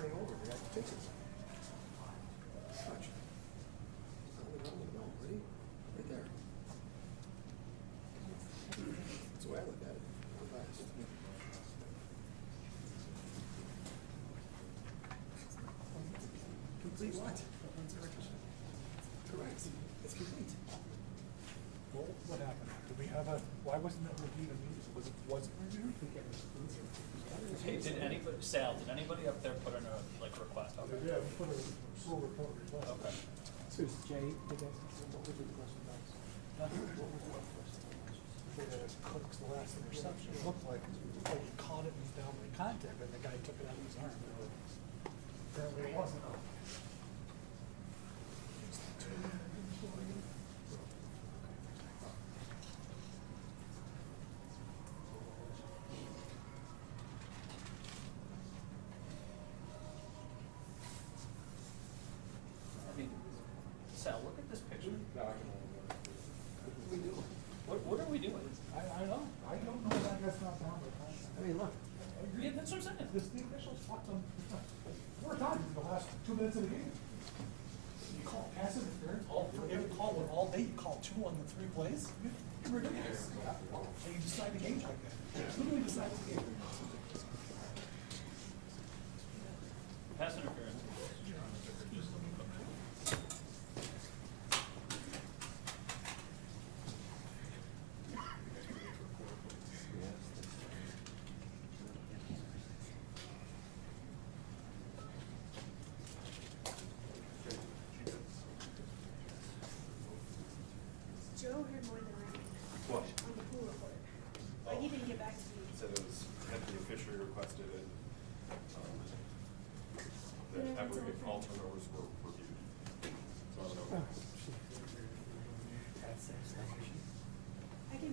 turning over, the guy takes it. Touch. Ready? Right there. That's the way I look at it. I'm biased. Complete what? Correct. It's complete. Well, what happened? Did we have a, why wasn't that reviewed immediately? Was it reviewed? Hey, did anybody, Sal, did anybody up there put in a, like, request? Okay. Yeah, we put a full report request. Okay. So Jay, what was the question about? What was the question? The Cook's last interception, it looked like he caught it and was down by contact, and the guy took it out of his arm. Apparently it wasn't. I mean, Sal, look at this picture. What are we doing? I know, I don't know that that's not down by contact. I mean, look. Yeah, that's what I'm saying. The officials fucked them 4 times in the last 2 minutes of the game. You call pass interference, you call one all day, you call 2 on the 3 plays? You're ridiculous. And you decide the game like that. Literally decide the game. Pass interference. Joe heard more than I did. What? On the pool report. Like, he didn't get back to me. Said it was Anthony officially requested it, that Yeah, that's every, all. all turnovers were reviewed. So I don't know. I can,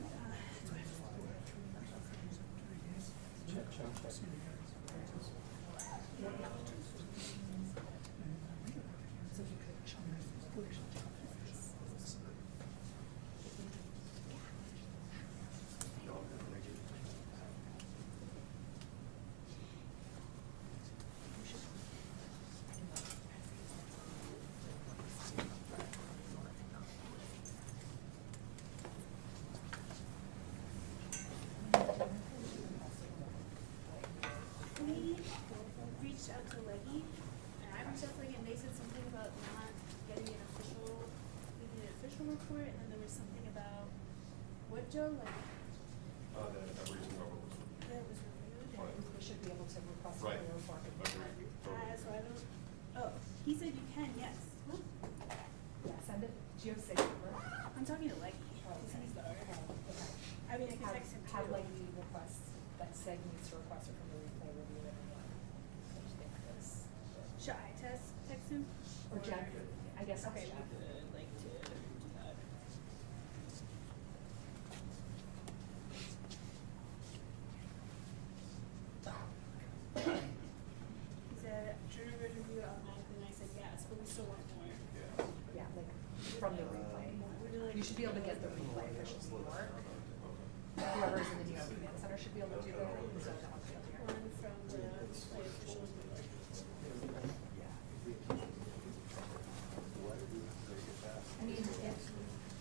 we reached out to Leggy, and I reached out to Leggy, and they said something about not getting an official, maybe an official report, and then there was something about, what, Joe, like, That every turnover was reviewed. that was reviewed, Right. and, We should be able to request Right. a report. Agreed. Totally. so I don't, oh, he said you can, yes. Huh? Yeah, send it, do you have a safe number? I'm talking to Leggy, because he's the owner. Okay. I mean, I can text him too. Have like the request, that SEG needs to request it from the replay review and then I just think this. Should I text him? Or Jeff, I guess that's Okay, Jeff. we could, like, to do that. He said, turnover review automatically, and I said yes, but we still want more. Yeah, like from the replay. You should be able to get the replay officials report. Whoever's in the New York Command Center should be able to do that, because they'll know how to do it. One from the replay officials. I mean, if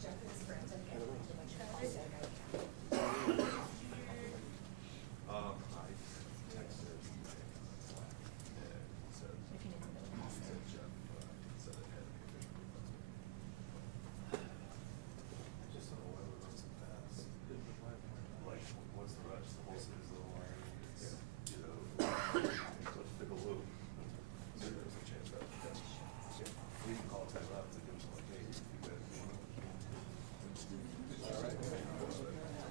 Jeff is granted, I can pretty much call SEG, I can. I texted and said, If you need to know the said message. Jeff, said it had the official request. I just don't know why we run so fast. Like, what's the rush? The whole city's a little line, it's, you know, let's pick a loop. So there's a chance that, we can call time out to give them like, hey, you guys. All right.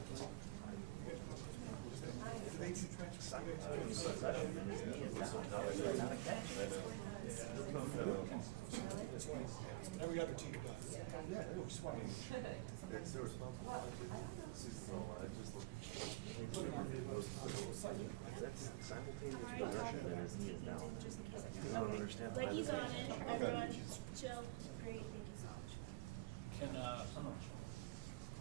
Every other team does. Yeah, they were sweating. It's their responsibility. Seasonal, I just look. That's simultaneous Alright, progression and his knee is down. just in case I I don't understand. Like, he's on it, everyone, Okay. chill, great, thank you so much. Can,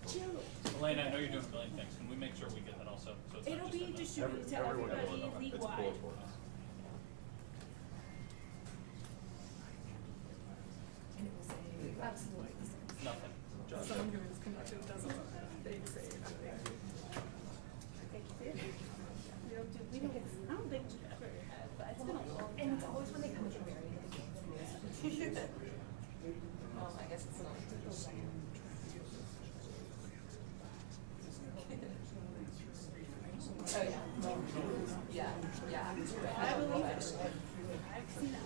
Chill. Elaine, I know you're doing a million things. Can we make sure we get that also? So it's not It'll just be in the- distributed to Everyone everybody knows. It's league-wide. bullet points. I've seen that.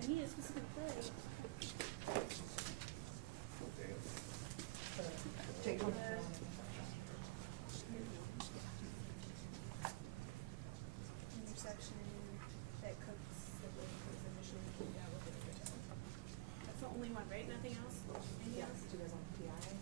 I need a specific play. Jake, come Intersection that Cooks, that way Cooks initially came down with it. That's the only one, right? Nothing else? Anything Yes, else? do you guys want PI?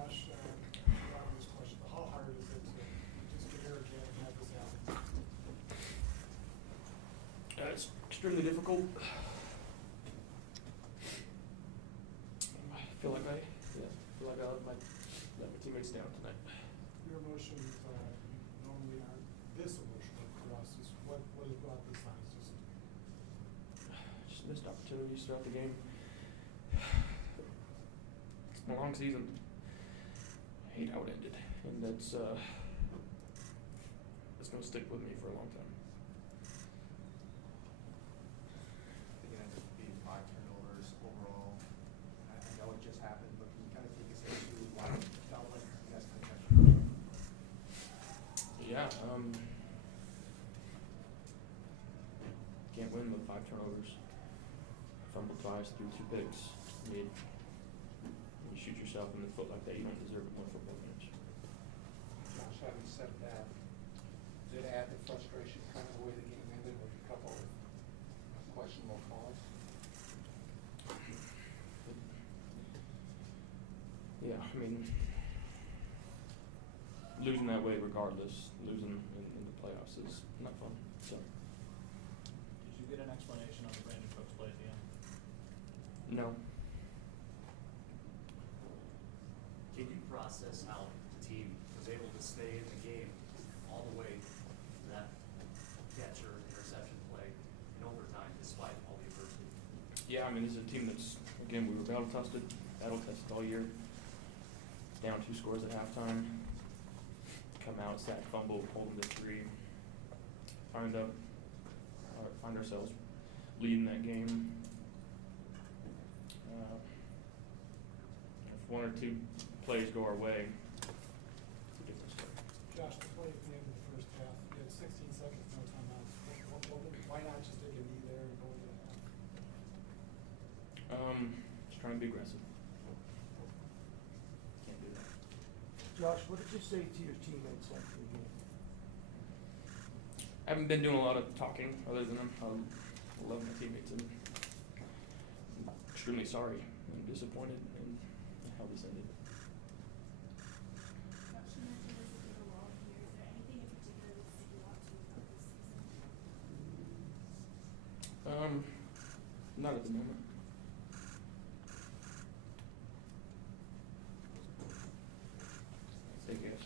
Josh, this question, how hard is it to just get here again and have this happen? It's extremely difficult. I feel like I let my teammates down tonight. Your emotions, normally aren't this emotional for us, is what has brought this on? It's Just missed opportunities throughout the game. It's been a long season. I hate how it ended, and that's gonna stick with me for a long time. I think it ended up being 5 turnovers overall. I know it just happened, but can you kind of take us into why it felt like you guys kind of got your Yeah, can't win with 5 turnovers. Fumbled twice, threw 2 picks. I mean, when you shoot yourself in the foot like that, you don't deserve it 1 football match. Josh, having said that, did it add the frustration kind of the way the game ended with a couple of questionable calls? Yeah, I mean, losing that way regardless, losing in the playoffs is not fun, so. Did you get an explanation on the Brandon Cooks play at the end? No. Can you process how the team was able to stay in the game all the way to that catch or interception play in overtime despite all the adversity? Yeah, I mean, this is a team that's, again, we were battle tested all year. Down 2 scores at halftime. Come out, sack, fumble, hold them to 3. Find ourselves leading that game. one or two plays go our way, it's a different story. Josh, the play at the end of the first half, you had 16 seconds, no timeouts. Why not just take a knee there and go into the half? Just trying to be aggressive. Can't do that. Josh, what did you say to your teammates after the game? I haven't been doing a lot of talking other than I love my teammates and I'm extremely sorry and disappointed in how this ended. Josh, you mentioned this is a lull here. Is there anything in particular that stood out to you about this season? Not at the moment. Thank you guys.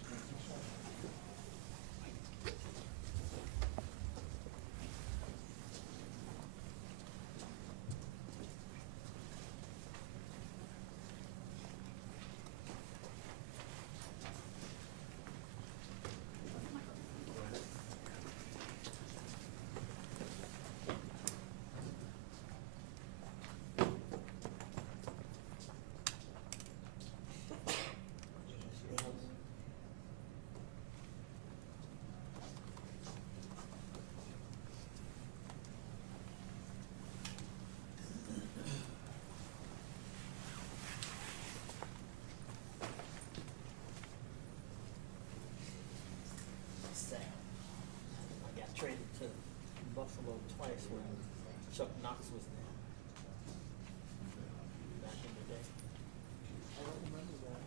Sad. I got traded to Buffalo twice when Chuck Knox was there. Back in the day. I don't remember that.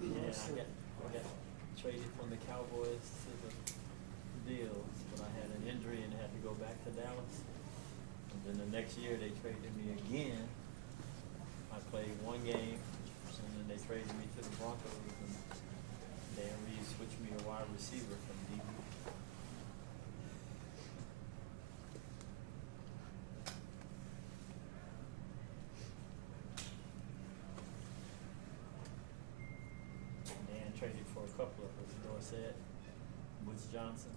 Yeah, I got traded from the Cowboys to the Bills, but I had an injury and had to go back to Dallas. And then the next year they traded me again. I played one game, and then they traded me to the Broncos, and Dan Reed switched me to wide receiver from DB. Dan traded for a couple of us, Dorsett, Woods Johnson.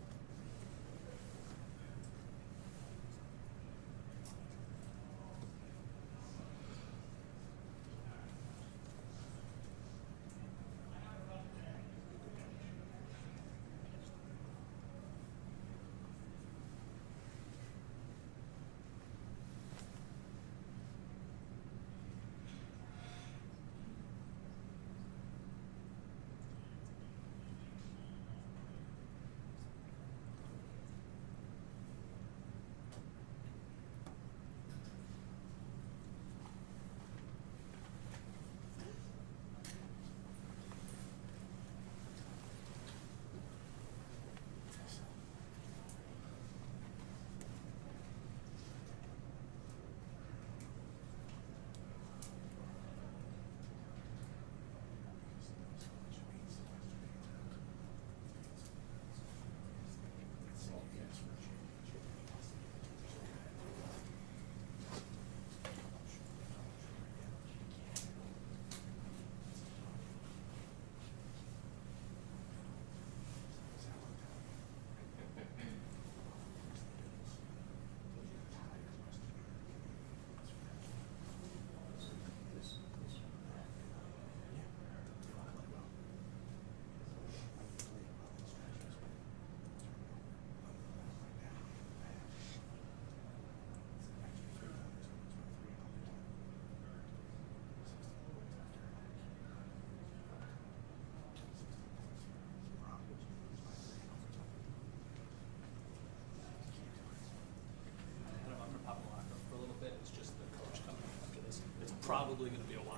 I'm gonna pop a locker for a little bit. It's just the coach coming after this. It's probably gonna be a while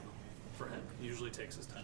for him. He usually takes his time.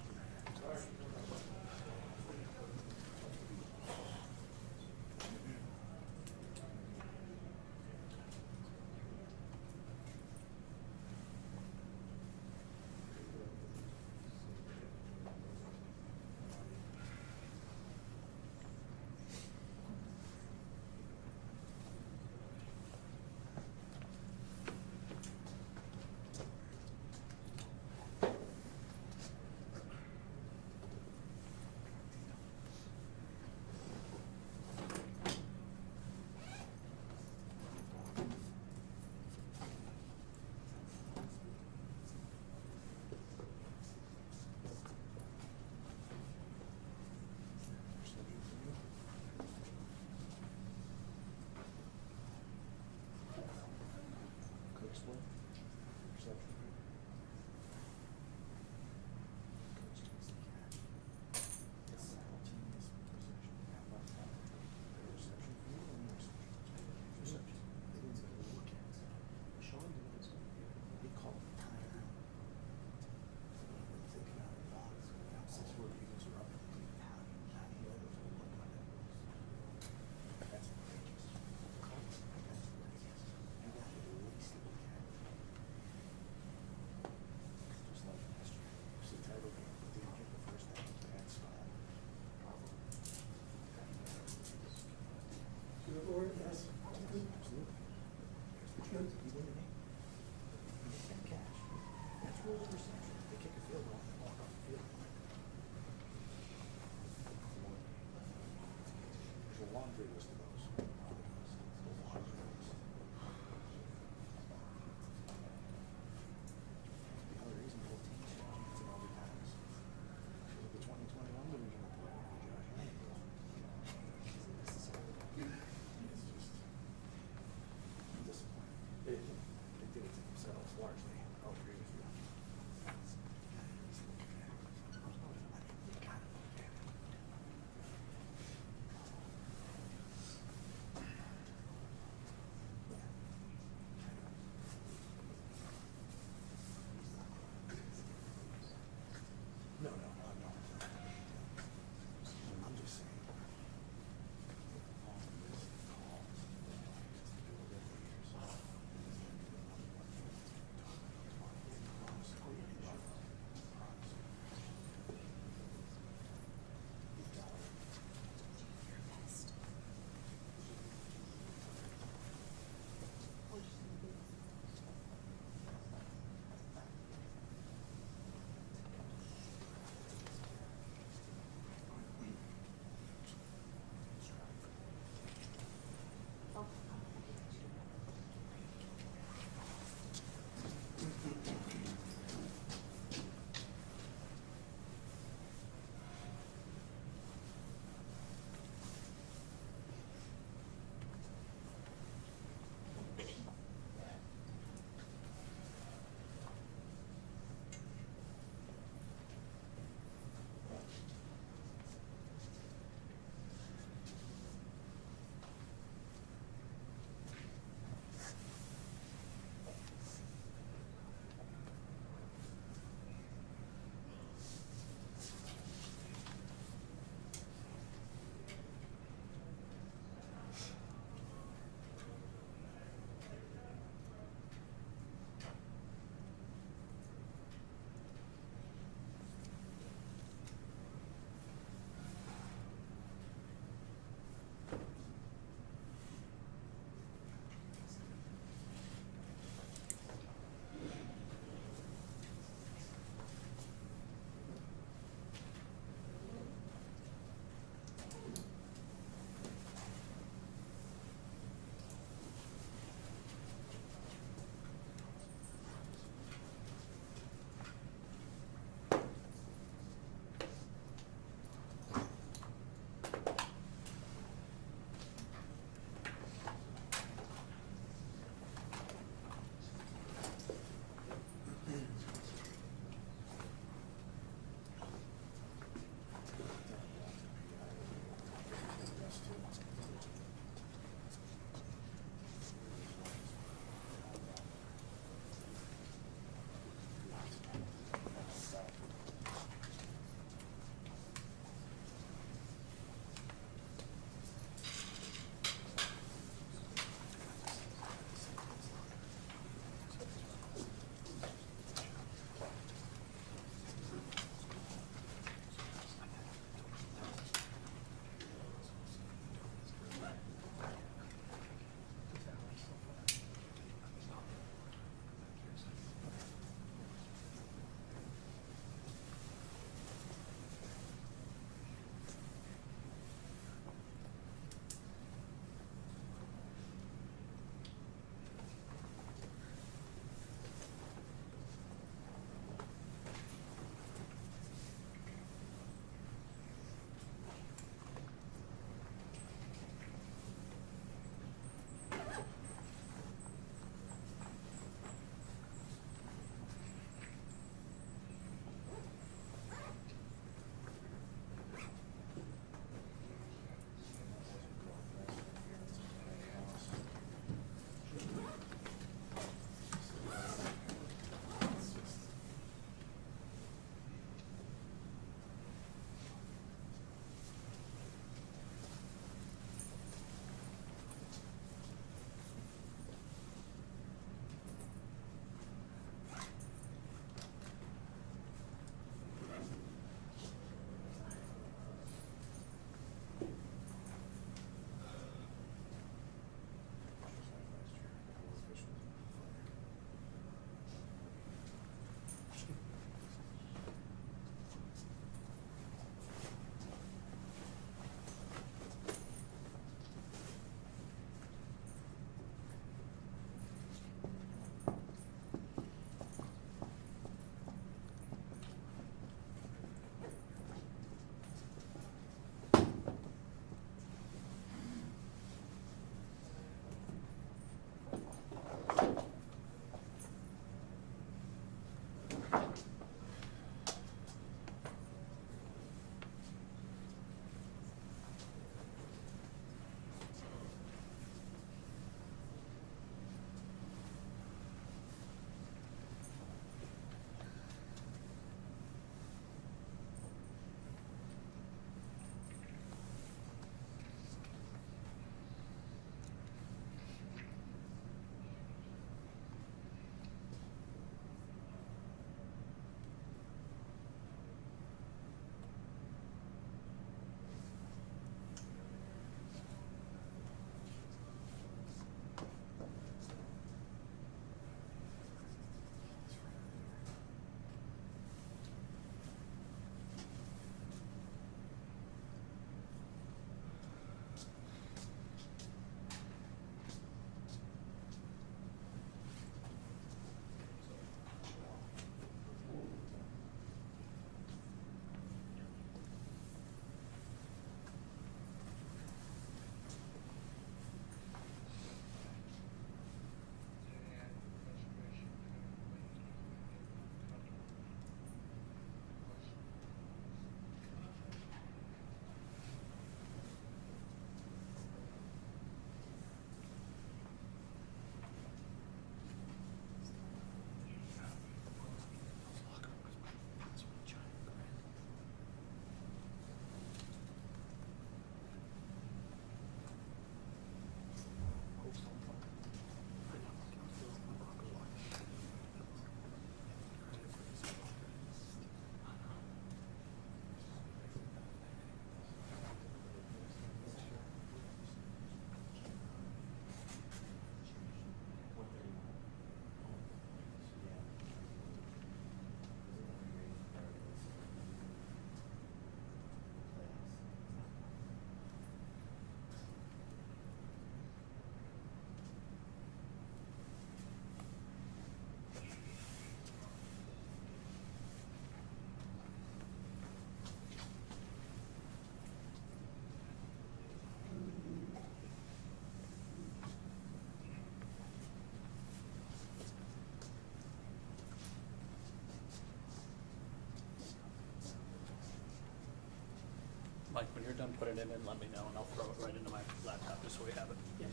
you're done putting it in, let me know, and I'll throw it right into my laptop just so we have it. Yeah.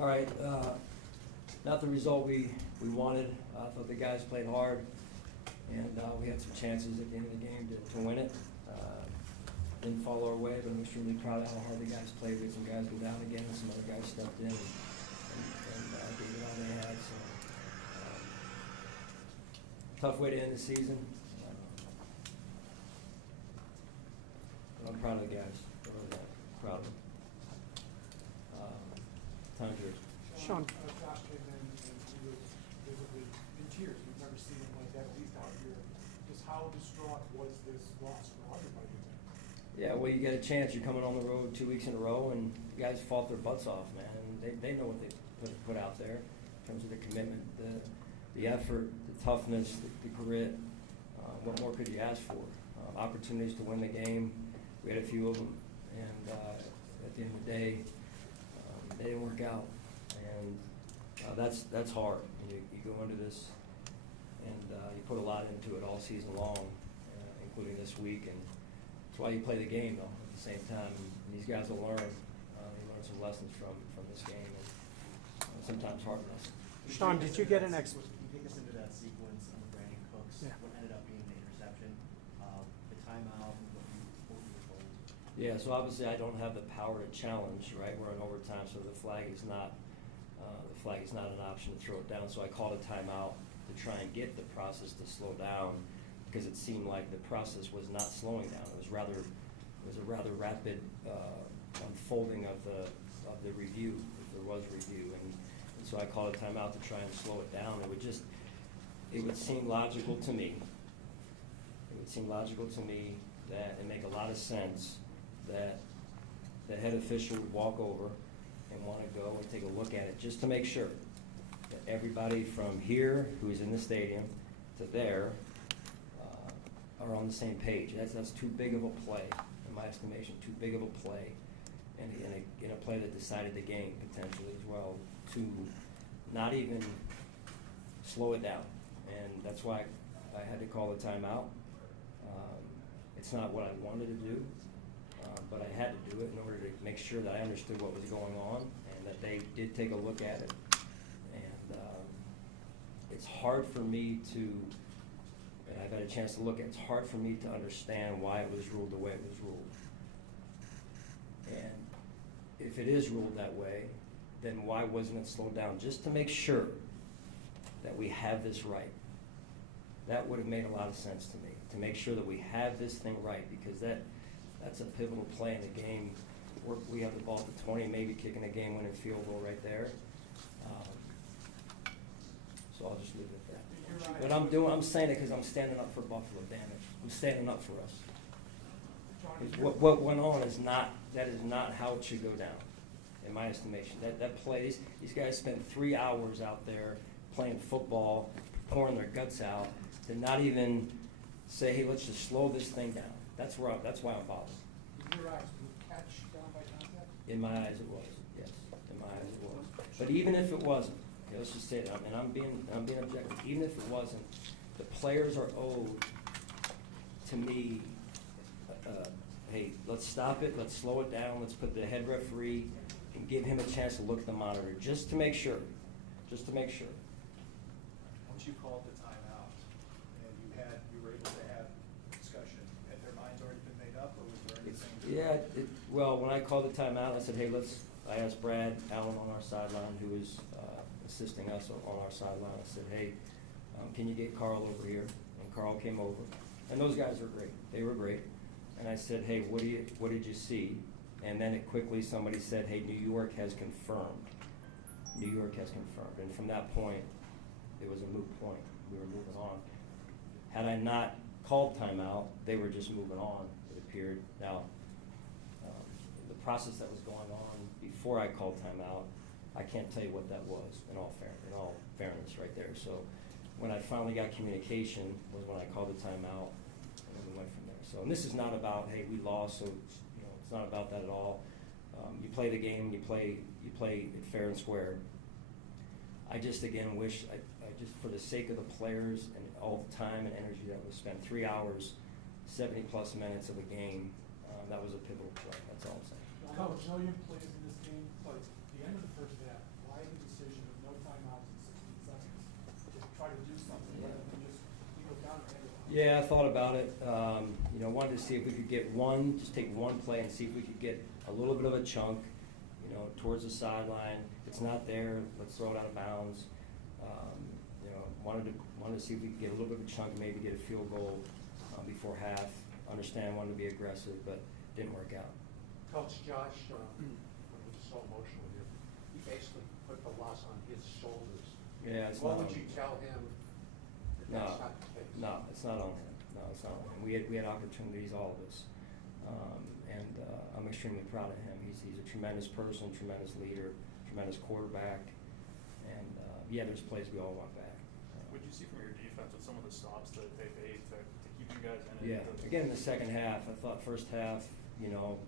All right, not the result we wanted. I thought the guys played hard, and we had some chances at the end of the game to win it. Didn't fall our way, but I'm extremely proud of how hard the guys played. We had some guys go down again, and some other guys stepped in and gave it all they had. So, tough way to end the season. But I'm proud of the guys. I'm really proud of them. Time's yours. Sean. Josh came in and he was visibly in tears. We've never seen him like that, at least out here. Just how distraught was this loss for everybody? Yeah, well, you get a chance. You're coming on the road 2 weeks in a row, and the guys fought their butts off, man. And they know what they put out there in terms of the commitment, the effort, the toughness, the grit. What more could you ask for? Opportunities to win the game. We had a few of them, and at the end of the day, they didn't work out. And that's hard. You go into this, and you put a lot into it all season long, including this week, and that's why you play the game, though, at the same time. And these guys will learn. They learn some lessons from this game, and sometimes hard lessons. Sean, did you get an Can you take us into that sequence on the Brandon Cooks, Yeah. what ended up being the interception, the timeout, and what you were told? Yeah, so obviously I don't have the power to challenge, right? We're in overtime, so the flag is not an option to throw it down. So I called a timeout to try and get the process to slow down, because it seemed like the process was not slowing down. It was a rather rapid unfolding of the review, if there was review, and so I called a timeout to try and slow it down. It would seem logical to me. It would seem logical to me that it make a lot of sense that the head official would walk over and want to go and take a look at it, just to make sure that everybody from here who's in the stadium to there are on the same page. That's too big of a play, in my estimation, too big of a play, and in a play that decided the game potentially as well, to not even slow it down. And that's why I had to call a timeout. It's not what I wanted to do, but I had to do it in order to make sure that I understood what was going on and that they did take a look at it. And it's hard for me to, and I've had a chance to look at it, it's hard for me to understand why it was ruled the way it was ruled. And if it is ruled that way, then why wasn't it slowed down? Just to make sure that we have this right. That would have made a lot of sense to me, to make sure that we have this thing right, because that's a pivotal play in the game. We have the ball at the 20, maybe kicking a game-winning field goal right there. So I'll just leave it at that. But I'm saying it because I'm standing up for Buffalo, damn it. I'm standing up for us. What went on is not how it should go down, in my estimation. That play, these guys spent 3 hours out there playing football, pouring their guts out, to not even say, hey, let's just slow this thing down. That's why I'm bothered. In your eyes, was the catch down by contact? In my eyes, it was, yes. In my eyes, it was. But even if it wasn't, okay, let's just say it, and I'm being objective. Even if it wasn't, the players are owed, to me, hey, let's stop it, let's slow it down, let's put the head referee and give him a chance to look at the monitor, just to make sure. Just to make sure. Once you called the timeout, and you were able to have discussion, had their minds already been made up, or was there anything? Yeah, well, when I called the timeout, I said, hey, I asked Brad Allen on our sideline, who was assisting us on our sideline. I said, hey, can you get Carl over here? And Carl came over. And those guys were great. They were great. And I said, hey, what did you see? And then somebody said, hey, New York has confirmed. New York has confirmed. And from that point, it was a moot point. We were moving on. Had I not called timeout, they were just moving on, it appeared. Now, the process that was going on before I called timeout, I can't tell you what that was, in all fairness right there. So when I finally got communication was when I called the timeout, and then we went from there. So, and this is not about, hey, we lost, so it's not about that at all. You play the game, you play it fair and square. I just again wish, I just for the sake of the players and all the time and energy that was spent, 3 hours, 70+ minutes of a game, that was a pivotal play. That's all I'm saying. Coach, Zillion plays in this game, but at the end of the first half, why try to do something rather than just, you go down and hand it off. Yeah, I thought about it. You know, wanted to see if we could get one, just take one play and see if we could get a little bit of a chunk, you know, towards the sideline. If it's not there, let's throw it out of bounds. You know, wanted to see if we could get a little bit of a chunk, maybe get a field goal before half. Understand, wanted to be aggressive, but didn't work out. Coach Josh, when he was so emotional here, he basically put the loss on his shoulders. Yeah, it's What not would on- you tell him that No, that's not the case? no, it's not on him. No, it's not on him. We had opportunities, all of us. And I'm extremely proud of him. He's a tremendous person, tremendous leader, tremendous quarterback. And, yeah, there's plays we all want back. What'd you see from your defense with some of the stops that they made to keep you guys in it? Yeah, again, in the second half, I thought first half, you know,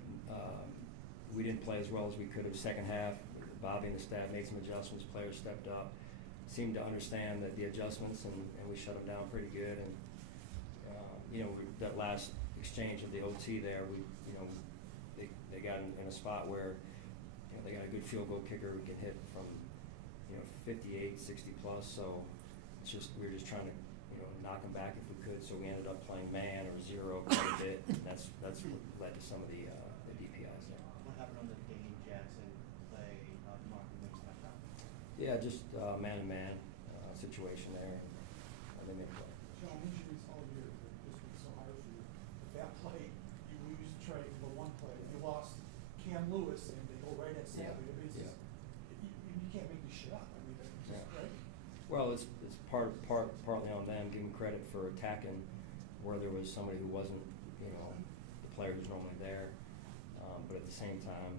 we didn't play as well as we could have. Second half, Bobby and the staff made some adjustments, players stepped up, seemed to understand that the adjustments, and we shut them down pretty good. And, you know, that last exchange of the OT there, you know, they got in a spot where, you know, they got a good field goal kicker who can hit from, you know, 58, 60 plus. So it's just, we were just trying to, you know, knock them back if we could. So we ended up playing man or zero quite a bit. And that's what led to some of the DPIs there. What happened on the Dane Jackson play, Martin Wicks left out? Yeah, just man-to-man situation there. And they made a play. Sean, injuries all year, they've just been so hard for you. If that play, you lose Trey for the one play, if you lost Cam Lewis and they go right at Sammy, I mean, it's Yeah. just, you can't make this shit up, I mean, it's just, Yeah. right? Well, it's partly on them, giving credit for attacking where there was somebody who wasn't, you know, the player who's normally there. But at the same time,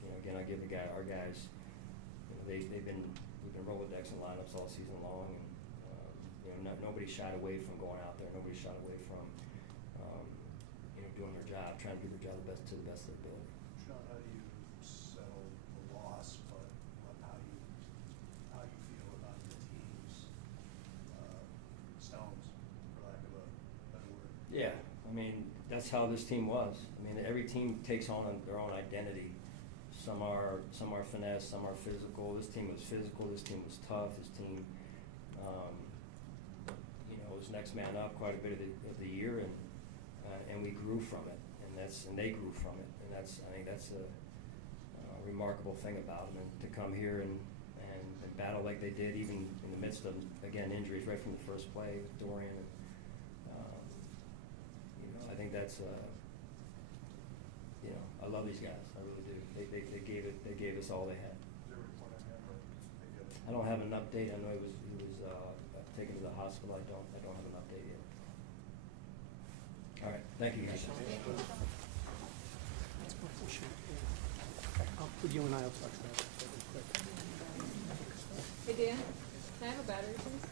you know, again, I give our guys, you know, we've been Rolodex and lineups all season long, and you know, nobody shied away from going out there. Nobody shied away from, you know, doing their job, trying to do their job to the best of their ability. Sean, how do you settle the loss, but how you feel about the team's stones, for lack of a better word? Yeah, I mean, that's how this team was. I mean, every team takes on their own identity. Some are finesse, some are physical. This team was physical. This team was tough. This team, you know, was next man up quite a bit of the year, and we grew from it, and they grew from it, and I think that's a remarkable thing about them, and to come here and battle like they did, even in the midst of, again, injuries right from the first play with Dorian. And, you know, I think that's you know, I love these guys. I really do. They gave us all they had. Is there a report on that, but they get it? I don't have an update. I know he was taken to the hospital. I don't have an update yet. All right. Thank you, guys. You and I will talk about it really quick. Hey Dan, can I have a battery please?